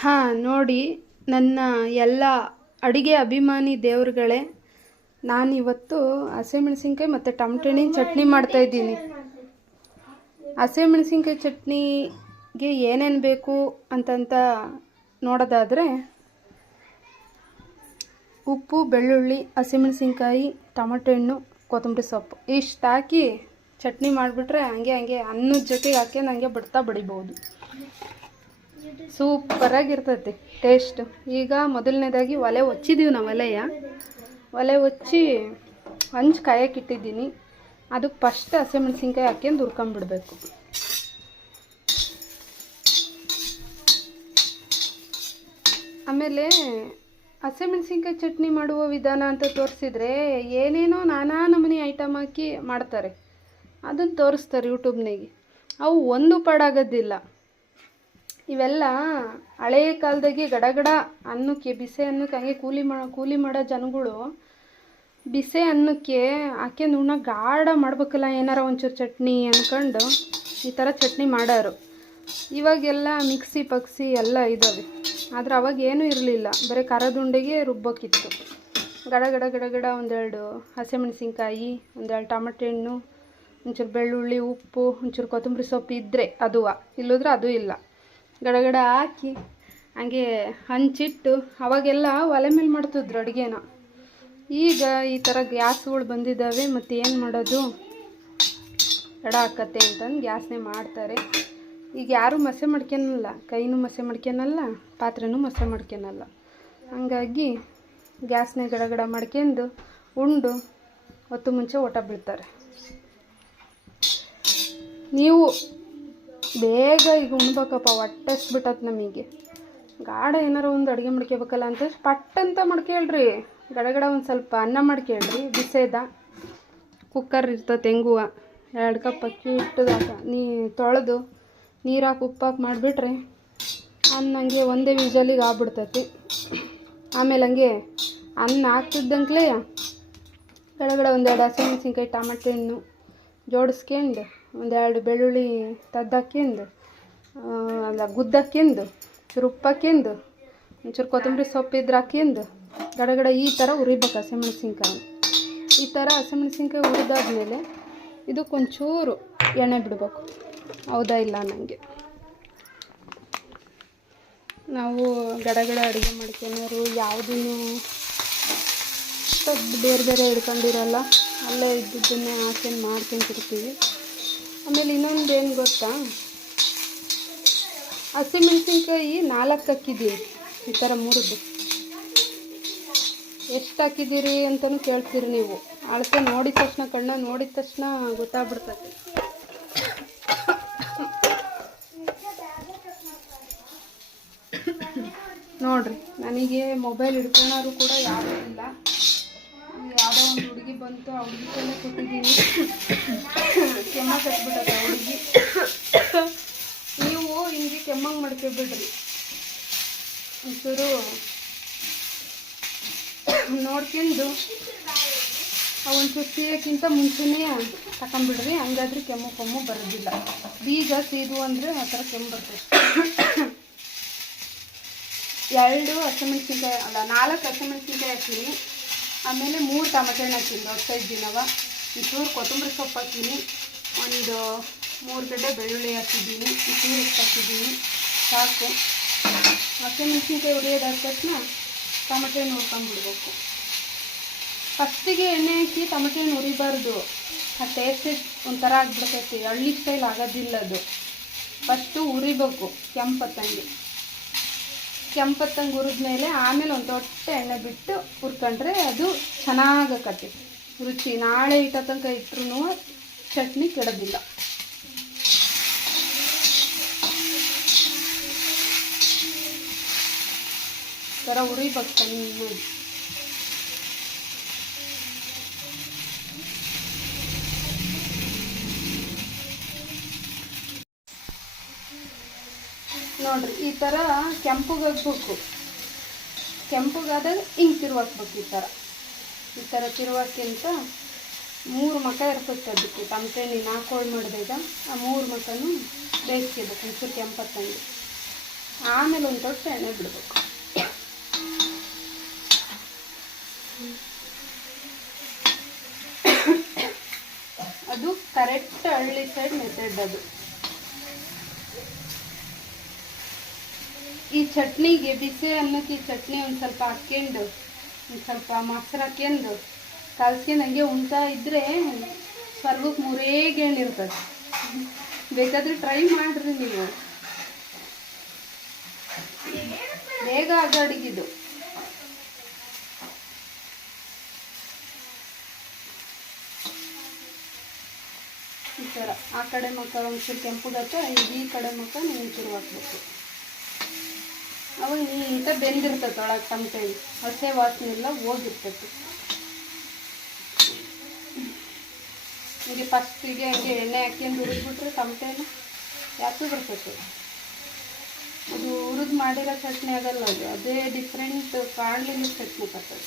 ಹಾಂ ನೋಡಿ, ನನ್ನ ಎಲ್ಲ ಅಡುಗೆ ಅಭಿಮಾನಿ ದೇವ್ರುಗಳೇ, ನಾನಿವತ್ತು ಹಸಿಮೆಣಸಿನ್ಕಾಯಿ ಮತ್ತು ಟೊಮಟೊ ಹಣ್ಣಿನ ಚಟ್ನಿ ಮಾಡ್ತಾಯಿದ್ದೀನಿ. ಹಸಿಮೆಣಸಿನ್ಕಾಯಿ ಚಟ್ನಿಗೆ ಏನೇನು ಬೇಕು ಅಂತಂತ ನೋಡೋದಾದರೆ, ಉಪ್ಪು, ಬೆಳ್ಳುಳ್ಳಿ, ಹಸಿಮೆಣಸಿನ್ಕಾಯಿ, ಟೊಮಟೊ ಹಣ್ಣು, ಕೊತ್ತಂಬರಿ ಸೊಪ್ಪು ಇಷ್ಟು ಹಾಕಿ ಚಟ್ನಿ ಮಾಡಿಬಿಟ್ರೆ ಹಂಗೆ ಅನ್ನದ ಜೊತೆಗೆ ಹಾಕಿ ಹಂಗೆ ಬಡ್ತಾ ಬಡಿಬೋದು. ಸೂಪರಾಗಿರ್ತೈತಿ ಟೇಸ್ಟ್. ಈಗ ಮೊದಲನೇದಾಗಿ ಒಲೆ ಹೊಚ್ಚಿದ್ದೀವಿ ನಾವು. ಒಲೆ ಹೊಚ್ಚಿ ಹಂಚು ಕಾಯಕ್ಕೆ ಇಟ್ಟಿದ್ದೀನಿ. ಅದಕ್ಕೆ ಫಸ್ಟ್ ಹಸಿಮೆಣಸಿನ್ಕಾಯಿ ಹಾಕ್ಯಂದು ಹುರ್ಕೊಂಬಿಡ್ಬೇಕು. ಆಮೇಲೆ ಹಸಿಮೆಣಸಿನ್ಕಾಯಿ ಚಟ್ನಿ ಮಾಡುವ ವಿಧಾನ ಅಂತ ತೋರಿಸಿದ್ರೆ ಏನೇನೋ ನಾನಾ ನಮೂನಿ ಐಟಮ್ ಹಾಕಿ ಮಾಡ್ತಾರೆ. ಅದನ್ನು ತೋರಿಸ್ತಾರೆ ಯೂಟ್ಯೂಬ್ನಾಗೆ. ಅವು ಒಂದು ಪಾಡಾಗೋದಿಲ್ಲ. ಇವೆಲ್ಲ ಹಳೆಯ ಕಾಲದಾಗೆ ಗಡಗಡ ಅನ್ನಕ್ಕೆ, ಬಿಸಿ ಅನ್ನಕ್ಕೆ ಹಂಗೆ ಕೂಲಿ ಮಾಡೋ ಜನಗಳು ಬಿಸಿ ಅನ್ನಕ್ಕೆ ಹಾಕ್ಯಂದು ಉಣ್ಣ ಗಾಢ ಮಾಡ್ಬೇಕಲ್ಲ, ಏನಾರ ಒಂಚೂರು ಚಟ್ನಿ ಅಂದ್ಕೊಂಡು ಈ ಥರ ಚಟ್ನಿ ಮಾಡೋರು. ಇವಾಗೆಲ್ಲ ಮಿಕ್ಸಿ ಪಕ್ಸಿ ಎಲ್ಲ ಇದ್ದಾವೆ. ಆದರೆ ಅವಾಗ ಏನೂ ಇರಲಿಲ್ಲ, ಬರೀ ಖಾರದ ಉಂಡೆಗೆ ರುಬ್ಬೋಕ್ಕಿತ್ತು. ಗಡ ಒಂದೆರಡು ಹಸಿಮೆಣಸಿನ್ಕಾಯಿ, ಒಂದೆರಡು ಟೊಮಟೊ ಹಣ್ಣು, ಒಂಚೂರು ಬೆಳ್ಳುಳ್ಳಿ, ಉಪ್ಪು, ಒಂಚೂರು ಕೊತ್ತಂಬರಿ ಸೊಪ್ಪು ಇದ್ದರೆ ಅದು, ಇಲ್ಲದ್ರೆ ಅದು ಇಲ್ಲ. ಗಡಗಡ ಹಾಕಿ ಹಂಗೆ ಹಂಚಿಟ್ಟು, ಅವಾಗೆಲ್ಲ ಒಲೆ ಮೇಲೆ ಮಾಡ್ತಿದ್ರು ಅಡುಗೆನ. ಈಗ ಈ ಥರ ಗ್ಯಾಸ್ಗಳು ಬಂದಿದ್ದಾವೆ, ಮತ್ತು ಏನು ಮಾಡೋದು, ತಡ ಆಕತ್ತೆ ಅಂತಂದು ಗ್ಯಾಸ್ನೇ ಮಾಡ್ತಾರೆ. ಈಗ ಯಾರೂ ಮಸೆ ಮಾಡ್ಕೊಳಲ್ಲ, ಕೈನೂ ಮಸೆ ಮಾಡ್ಕೊಳಲ್ಲ, ಪಾತ್ರೆನೂ ಮಸೆ ಮಾಡ್ಕೊಳಲ್ಲ. ಹಂಗಾಗಿ ಗ್ಯಾಸ್ನೇ ಗಡಗಡ ಮಾಡ್ಕೊಂಡು ಉಂಡು ಹೊತ್ತು ಮುಂಚೆ ಊಟ ಬೀಳ್ತಾರೆ. ನೀವು ಬೇಗ ಈಗ ಉಣ್ಬೇಕಪ್ಪ, ಹೊಟ್ಟೆ ಹಸ್ಬಿಟ್ಟತ್ ನಮಗೆ. ಗಾಢ ಏನಾರು ಒಂದು ಅಡುಗೆ ಮಾಡ್ಕೋಬೇಕಲ್ಲ ಅಂತ ಪಟ್ಟಂತ ಮಾಡ್ಕೇಳ್ರಿ. ಗಡಗಡ ಒಂದು ಸ್ವಲ್ಪ ಅನ್ನ ಮಾಡ್ಕೇಳ್ರಿ. ಬಿಸೇದ ಕುಕ್ಕರ್ ಇರ್ತದೆ, ಹೆಂಗುವ 2 ಕಪ್ ಅಕ್ಕಿ ಹಿಟ್ಟದಾಗ ತೊಳೆದು ನೀರಾಕಿ ಉಪ್ಪಾಕಿ ಮಾಡಿಬಿಟ್ರೆ ಅನ್ನ ಹಂಗೆ ಒಂದೇ ವಿಜಲಿಗೆ ಆಗ್ಬಿಡ್ತೈತಿ. ಆಮೇಲೆ ಹಂಗೆ ಅನ್ನ ಹಾಕ್ತಿದ್ದಂಕ್ಲೇ ಗಡಗಡ ಒಂದೆರಡು ಹಸಿಮೆಣಸಿನ್ಕಾಯಿ, ಟೊಮಟೊ ಹಣ್ಣು ಜೋಡಿಸ್ಕೊಂಡು, ಒಂದೆರಡು ಬೆಳ್ಳುಳ್ಳಿ ತದ್ದಾಕ್ಯಂದು, ಅಲ್ಲ ಗುದ್ದಾಕ್ಯಂದು, ಚೂರು ಉಪ್ಪು ಹಾಕ್ಯಂದು, ಒಂಚೂರು ಕೊತ್ತಂಬರಿ ಸೊಪ್ಪು ಇದ್ರೆ ಹಾಕ್ಯಂದು ಗಡಗಡ ಈ ಥರ ಹುರಿಬೇಕು ಹಸಿಮೆಣಸಿನ್ಕಾಯಿ. ಈ ಥರ ಹಸಿಮೆಣಸಿನ್ಕಾಯಿ ಹುರಿದಾದ್ಮೇಲೆ ಇದಕ್ಕೊಂಚೂರು ಎಣ್ಣೆ ಬಿಡಬೇಕು. ಹೌದಾ ಇಲ್ಲ ನನಗೆ, ನಾವು ಗಡಗಡ ಅಡುಗೆ ಮಾಡ್ಕೊಳೋರು ಯಾವುದನ್ನು ಬೇರೆ ಹಿಡ್ಕೊಂಡಿರಲ್ಲ, ಅಲ್ಲೇ ಇದ್ದಿದ್ದನ್ನೇ ಹಾಕ್ಯಂಡು ಮಾಡ್ಕೊಂತಿರ್ತೀವಿ. ಆಮೇಲೆ ಇನ್ನೊಂದು ಏನು ಗೊತ್ತಾ, ಹಸಿಮೆಣಸಿನ್ಕಾಯಿ 4 ಹಾಕಿದ್ದೀವಿ. ಈ ಥರ ಮುರಿದು ಎಷ್ಟು ಹಾಕಿದ್ದೀರಿ ಅಂತಲೂ ಕೇಳ್ತೀರಿ ನೀವು. ಅಳತೆ ನೋಡಿದ ತಕ್ಷಣ, ಕಣ್ಣ ನೋಡಿದ ತಕ್ಷಣ ಗೊತ್ತಾಗ್ಬಿಡ್ತದೆ. ನೋಡ್ರಿ, ನನಗೆ ಮೊಬೈಲ್ ಹಿಡ್ಕೊಳ್ಳೋರು ಕೂಡ ಯಾರೂ ಇಲ್ಲ. ಯಾವುದೋ ಒಂದು ಹುಡುಗಿ ಬಂತು, ಆ ಹುಡುಗಿ ಕೈಲೇ ಕೊಟ್ಟಿದ್ದೀನಿ. ಕೆಮ್ಮ ಕಟ್ಬಿಟ್ಟದ ಹುಡುಗಿ. ನೀವು ಹಿಂಗೆ ಕೆಮ್ಮಂಗೆ ಮಾಡ್ಕೊಬಿಡ್ರಿ. ಒಂಚೂರು ನೋಡ್ಕೊಂಡು ಒಂಚೂರು ಸೀಯಕ್ಕಿಂತ ಮುಂಚೆನೇ ತಗೊಂಬಿಡ್ರಿ. ಹಂಗಾದ್ರೆ ಕೆಮ್ಮು ಬರೋದಿಲ್ಲ. ಬೀಜ ಸೀದು ಅಂದರೆ ಆ ಥರ ಕೆಮ್ಮು ಬರ್ತದೆ. 2 ಹಸಿಮೆಣಸಿನ್ಕಾಯಿ ಅಲ್ಲ 4 ಹಸಿಮೆಣಸಿನ್ಕಾಯಿ ಹಾಕ್ತೀನಿ. ಆಮೇಲೆ 3 ಟೊಮಟೊ ಹಣ್ಣು ಹಾಕ್ತೀನಿ, ದೊಡ್ಡ ಸೈಜ್ ದಿನವ. ಒಂಚೂರು ಕೊತ್ತಂಬರಿ ಸೊಪ್ಪು ಹಾಕ್ತೀನಿ, ಒಂದು 3 ಗಡ್ಡೆ ಬೆಳ್ಳುಳ್ಳಿ ಹಾಕಿದ್ದೀನಿ, ಒಂಚೂರು ಉಪ್ಪು ಹಾಕಿದ್ದೀನಿ, ಸಾಕು. ಹಸಿಮೆಣಸಿನ್ಕಾಯಿ ಹುರಿಯೋದಾದ ತಕ್ಷಣ ಟೊಮಟೊ ಹಣ್ಣು ಹುರ್ಕೊಂಡ್ಬಿಡ್ಬೇಕು. ಫಸ್ಟಿಗೆ ಎಣ್ಣೆ ಹಾಕಿ ಟೊಮಟೊ ಹಣ್ಣು ಹುರಿಬಾರ್ದು, ಆ ಟೇಸ್ಟ್ ಒಂಥರ ಆಗಿಬಿಡ್ತೈತಿ. ಹಳ್ಳಿ ಸ್ಟೈಲ್ ಆಗೋದಿಲ್ಲ ಅದು. ಫಸ್ಟು ಹುರಿಬೇಕು ಕೆಂಪತ್ತಂಗೆ ಹುರಿದ್ಮೇಲೆ ಆಮೇಲೆ ಒಂದು ದೊಡ್ಡ ಎಣ್ಣೆ ಬಿಟ್ಟು ಹುರ್ಕೊಂಡ್ರೆ ಅದು ಚೆನ್ನಾಗಕ್ಕತಿ ರುಚಿ. ನಾಳೆ ಇಟ್ಟ ತನಕ ಇಟ್ಟರು ಚಟ್ನಿ ಕೆಡೋದಿಲ್ಲ. ಥರ ಹುರಿಬೇಕು ಚೆನ್ನಾಗಿ. ನೋಡ್ರಿ, ಈ ಥರ ಕೆಂಪುಗಾಗಬೇಕು. ಕೆಂಪುಗಾದಾಗ ಹಿಂಗೆ ತಿರುವಾಕ್ಬೇಕು. ಈ ಥರ ತಿರುವಾಕ್ಕಿಂತ 3 ಮಕ ಇರ್ತೈತೆ ಅದಕ್ಕೆ. ಟೊಮಟೊ ಹಣ್ಣು 4 ಹೋಳು ಮಾಡಿದಾಗ ಆ 3 ಮಕನೂ ಬೇಯಿಸ್ಕೋಬೇಕು ಒಂಚೂರು ಕೆಂಪತ್ತಂಗೆ. ಆಮೇಲೆ ಒಂದು ತೊಟ್ಟು ಎಣ್ಣೆ ಬಿಡಬೇಕು. ಅದು ಕರೆಕ್ಟ್ ಹಳ್ಳಿ ಸೈಡ್ ಮೆಥಡ್ ಅದು. ಈ ಚಟ್ನಿಗೆ ಬಿಸಿ ಅನ್ನಕ್ಕೆ ಈ ಚಟ್ನಿ ಒಂದು ಸ್ವಲ್ಪ ಹಾಕ್ಕೊಂಡು ಒಂದು ಸ್ವಲ್ಪ ಮೊಸರು ಹಾಕ್ಕೊಂಡು ಕಲ್ಸ್ಕೊಂಡು ಹಂಗೆ ಉಣ್ತಾ ಇದ್ದರೆ ಸ್ವರ್ಗಕ್ಕೆ ಮೂರೇ ಗೇಣಿರ್ತದೆ. ಬೇಕಾದರೆ ಟ್ರೈ ಮಾಡಿರಿ ನೀವು, ಬೇಗ ಆಗೋ ಅಡುಗಿದು. ಈ ಥರ ಆ ಕಡೆ ಮುಖ ಒಂಚೂರು ಕೆಂಪುಗತ್ತೆ, ಈ ಕಡೆ ಮುಖ ಒಂಚೂರು ಹಾಕ್ಬೇಕು. ಅವಾಗ ನೀಟ ಬೆಂದಿರ್ತದೆ ಒಳಗೆ ಟಮಟೆ, ಹಸೆ ವಾಸನೆ ಎಲ್ಲ ಹೋಗಿರ್ತೈತಿ. ಹೀಗೆ ಫಸ್ಟಿಗೆ ಹಂಗೆ ಎಣ್ಣೆ ಹಾಕ್ಯಂಡು ಹುರಿದ್ಬಿಟ್ರೆ ಟಮಟೆನ ಯಾಕೆ ಬರ್ತೈತೆ. ಅದು ಹುರಿದು ಮಾಡಿರೋ ಚಟ್ನಿ ಆಗಲ್ಲ, ಅದು ಅದೇ ಡಿಫ್ರೆಂಟ್ ಕಾಣಲಿಲ್ಲ ಚಟ್ನಿ ಬರ್ತದೆ.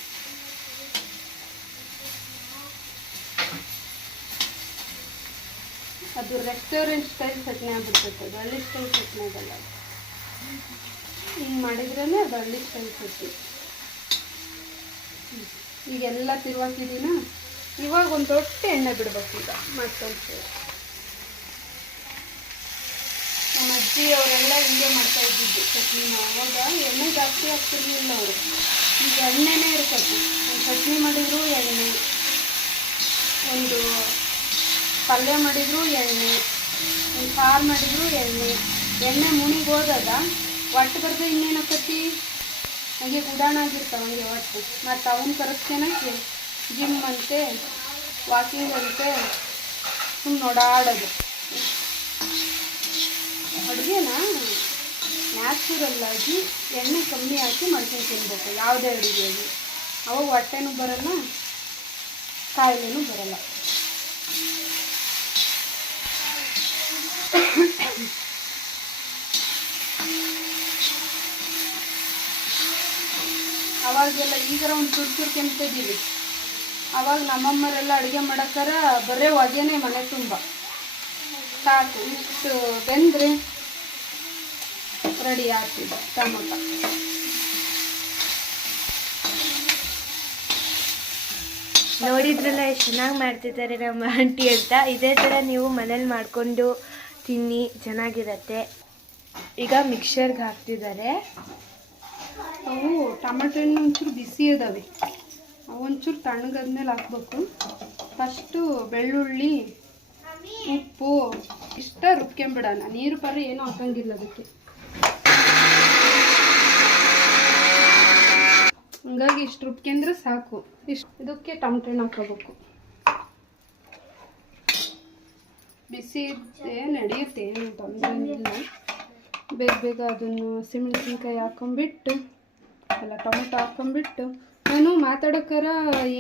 ಅದು ರೆಸ್ಟೋರೆಂಟ್ ಸ್ಟೈಲ್ ಚಟ್ನಿ ಆಗ್ಬಿಡ್ತೈತೆ, ಅದು ಹಳ್ಳಿ ಸ್ಟೈಲ್ ಚಟ್ನಿ ಆಗಲ್ಲ. ಹಿಂಗೆ ಮಾಡಿದ್ರೇ ಅದು ಹಳ್ಳಿ ಸ್ಟೈಲ್ ಚಟ್ನಿ. ಈಗೆಲ್ಲ ತಿರುವಾಕಿದ್ದೀನ, ಇವಾಗ ಒಂದು ತೊಟ್ಟು ಎಣ್ಣೆ ಬಿಡ್ಬೇಕು. ಈಗ ಮತ್ತೊಂದು ನಮ್ಮ ಅಜ್ಜಿ ಅವರೆಲ್ಲ ಹಿಂಗೆ ಮಾಡ್ತಾ ಇದ್ದಿದ್ದು ಚಟ್ನಿನ. ಅವಾಗ ಎಣ್ಣೆ ಜಾಸ್ತಿ ಹಾಕ್ತಿರ್ಲಿಲ್ಲ ಅವರು, ಈಗ ಎಣ್ಣೆನೇ ಇರ್ತದೆ. ಒಂದು ಚಟ್ನಿ ಮಾಡಿದ್ರು ಎಣ್ಣೆ, ಒಂದು ಪಲ್ಯ ಮಾಡಿದ್ರು ಎಣ್ಣೆ, ಒಂದು ಸಾರು ಮಾಡಿದ್ರು ಎಣ್ಣೆ. ಎಣ್ಣೆ ಮುನಿಗೆ ಹೋದಾಗ ಒಟ್ಟು ಬರ್ದು ಇನ್ನೇನು ಹಾಕತ್ತಿ ಹಂಗೆ ಗುಡಾಣ ಆಗಿರ್ತಾವೆ ಹಂಗೆ ಒಟ್ಟು. ಮತ್ತು ಅವನ್ನ ಕರೆಸ್ಕೊಳಕ್ಕೆ ಜಿಮ್ ಅಂತೆ, ವಾಕಿಂಗ್ ಅಂತೆ, ಸುಮ್ಮನೆ ಓಡಾಡೋದು. ಅಡುಗೆನ ನ್ಯಾಚುರಲ್ಲಾಗಿ ಎಣ್ಣೆ ಕಮ್ಮಿ ಹಾಕಿ ಮಾಡ್ಕೊಂಡು ತಿನ್ಬೇಕು ಯಾವುದೇ ಅಡುಗೆಯಾಗಿ. ಅವಾಗ ಹೊಟ್ಟೆನೂ ಬರಲ್ಲ, ಕಾಯಿಲೆನೂ ಬರಲ್ಲ. ಅವಾಗೆಲ್ಲ ಈಗಾರ ಒಂದು ಚೂರು ಕೆಂಪಿದ್ದೀವಿ. ಅವಾಗ ನಮ್ಮಮ್ಮರೆಲ್ಲ ಅಡುಗೆ ಮಾಡೋಕ್ಕಾರ ಬರೀ ಹೊಗೆನೇ ಮನೆ ತುಂಬ. ಸಾಕು, ಇಷ್ಟು ಬೆಂದರೆ ರೆಡಿ ಆಗ್ತಿದೆ ಟೊಮೊಟೊ. ನೋಡಿದ್ರಲ್ಲ ಎಷ್ಟು ಚೆನ್ನಾಗಿ ಮಾಡ್ತಿದ್ದಾರೆ ನಮ್ಮ ಆಂಟಿ ಅಂತ. ಇದೇ ಥರ ನೀವು ಮನೇಲಿ ಮಾಡಿಕೊಂಡು ತಿನ್ನಿ, ಚೆನ್ನಾಗಿರತ್ತೆ. ಈಗ ಮಿಕ್ಸರ್ಗೆ ಹಾಕ್ತಿದ್ದಾರೆ. ಅವು ಟೊಮೆಟೊ ಹಣ್ಣು ಒಂಚೂರು ಬಿಸಿ ಇದ್ದಾವೆ, ಅವು ಒಂಚೂರು ತಣ್ಣಗಾದ್ಮೇಲೆ ಹಾಕ್ಬೇಕು. ಫಸ್ಟು ಬೆಳ್ಳುಳ್ಳಿ, ಉಪ್ಪು ಇಷ್ಟ ರುಬ್ಕೊಂಬಿಡೋಣ. ನೀರು ಪರಿ ಏನೂ ಹಾಕಂಗಿಲ್ಲ ಅದಕ್ಕೆ. ಹಂಗಾಗಿ ಇಷ್ಟು ರುಬ್ಕೊಂಡ್ರೆ ಸಾಕು. ಇದಕ್ಕೆ ಟೊಮೆಟೊ ಹಣ್ಣು ಹಾಕೋಬೇಕು. ಬಿಸಿ ಇದ್ದರೆ ನಡೆಯುತ್ತೆ, ಏನು ತೊಂದರೆ ಇಲ್ಲ. ಬೇಗ ಬೇಗ ಅದನ್ನು ಹಸಿಮೆಣಸಿನ್ಕಾಯಿ ಹಾಕೊಂಬಿಟ್ಟು ಎಲ್ಲ ಟೊಮೆಟೊ ಹಾಕೊಂಬಿಟ್ಟು, ನಾನು ಮಾತಾಡೋಕ್ಕಾರ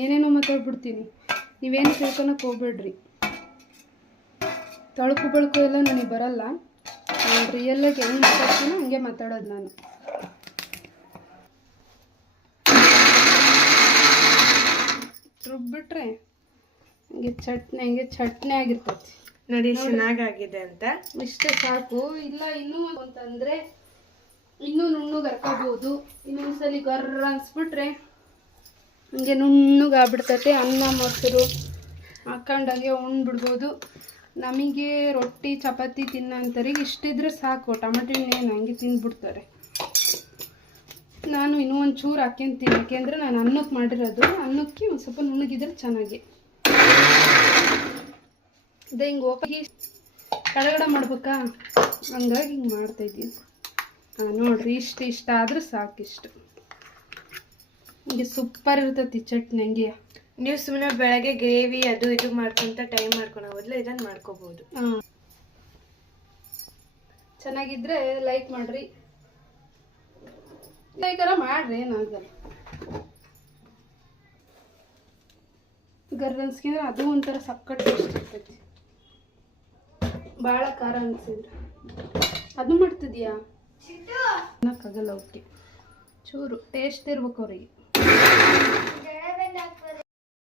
ಏನೇನೋ ಮಾತಾಡ್ಬಿಡ್ತೀನಿ, ನೀವೇನು ತಿಳ್ಕೊಳಕ್ಕೆ ಹೋಗ್ಬೇಡ್ರಿ. ತಳುಕು ಬಳುಕು ಎಲ್ಲ ನನಗೆ ಬರಲ್ಲ. ನಾನು ರಿಯಲ್ಲಾಗಿ ಹೆಂಗೆ ಮಾತಾಡ್ತೀನೋ ಹಂಗೆ ಮಾತಾಡೋದು ನಾನು. ರುಬ್ಬಿಟ್ರೆ ಹಂಗೆ ಚಟ್ನಿ ಆಗಿರ್ತೈತಿ ನೋಡಿ, ಚೆನ್ನಾಗಾಗಿದೆ ಅಂತ. ಇಷ್ಟೇ ಸಾಕು. ಇಲ್ಲ ಇನ್ನೂ ಅಂತಂದರೆ ಇನ್ನೂ ನುಣ್ಣಗೆ ಹರ್ಕೋಬೋದು. ಇನ್ನೊಂದ್ಸಲಿ ಗರ್ರ ಅನ್ಸ್ಬಿಟ್ರೆ ಹಂಗೆ ನುಣ್ಣಗೆ ಆಗ್ಬಿಡ್ತೈತೆ. ಅನ್ನ ಮೊಸರು ಹಾಕೊಂಡಾಗೆ ಉಣ್ಬಿಡ್ಬೋದು. ನಮಗೆ ರೊಟ್ಟಿ ಚಪಾತಿ ತಿನ್ನೋಂಥವ್ರಿಗೆ ಇಷ್ಟಿದ್ರೆ ಸಾಕು. ಟೊಮೆಟೊ ಹಣ್ಣೇನು ಹಂಗೆ ತಿಂದ್ಬಿಡ್ತಾರೆ. ನಾನು ಇನ್ನೂ ಒಂದು ಚೂರು ಹಾಕ್ಯಂತೀನಿ, ಯಾಕೆಂದರೆ ನಾನು ಅನ್ನಕ್ಕೆ ಮಾಡಿರೋದು. ಅನ್ನಕ್ಕೆ ಒಂದು ಸ್ವಲ್ಪ ನುಣ್ಣಗಿದ್ರೆ ಚೆನ್ನಾಗಿ. ಅದೇ ಹಿಂಗೆ ಓಪಿ ಕಡಗಡ ಮಾಡ್ಬೇಕಾ, ಹಂಗಾಗಿ ಹಿಂಗೆ ಮಾಡ್ತಾಯಿದ್ದೀನಿ. ನೋಡಿರಿ, ಇಷ್ಟ ಆದರೂ ಸಾಕಿಷ್ಟು. ಹಿಂಗೆ ಸೂಪರ್ ಇರ್ತೈತಿ ಚಟ್ನಿ. ಹಂಗೆ ನೀವು ಸುಮ್ಮನೆ ಬೆಳಗ್ಗೆ ಗ್ರೇವಿ ಅದು ಇದು ಮಾಡ್ಕೊಂತ ಟೈಮ್ ಮಾಡ್ಕೊಳೋ ಬದಲು ಇದನ್ನು ಮಾಡ್ಕೋಬಹುದು. ಚೆನ್ನಾಗಿದ್ರೆ ಲೈಕ್ ಮಾಡಿರಿ, ಲೈಕರ ಮಾಡ್ರಿ, ಏನಾಗಲ್ಲ. ಗರ್ರ ಅನ್ಸ್ಕಿದ್ರೆ ಅದು ಒಂಥರ ಸಕ್ಕಟ್ ಟೇಸ್ಟ್ ಇರ್ತೈತಿ. ಭಾಳ ಖಾರ ಅನ್ಸಿದ್ರೆ ಅದು ಮಾಡ್ತಿದ್ಯಾ ಅನ್ನಕ್ಕಾಗಲ್ಲ. ಓಕೆ, ಚೂರು ಟೇಸ್ಟ್ ಇರ್ಬೇಕು ಅವ್ರಿಗೆ.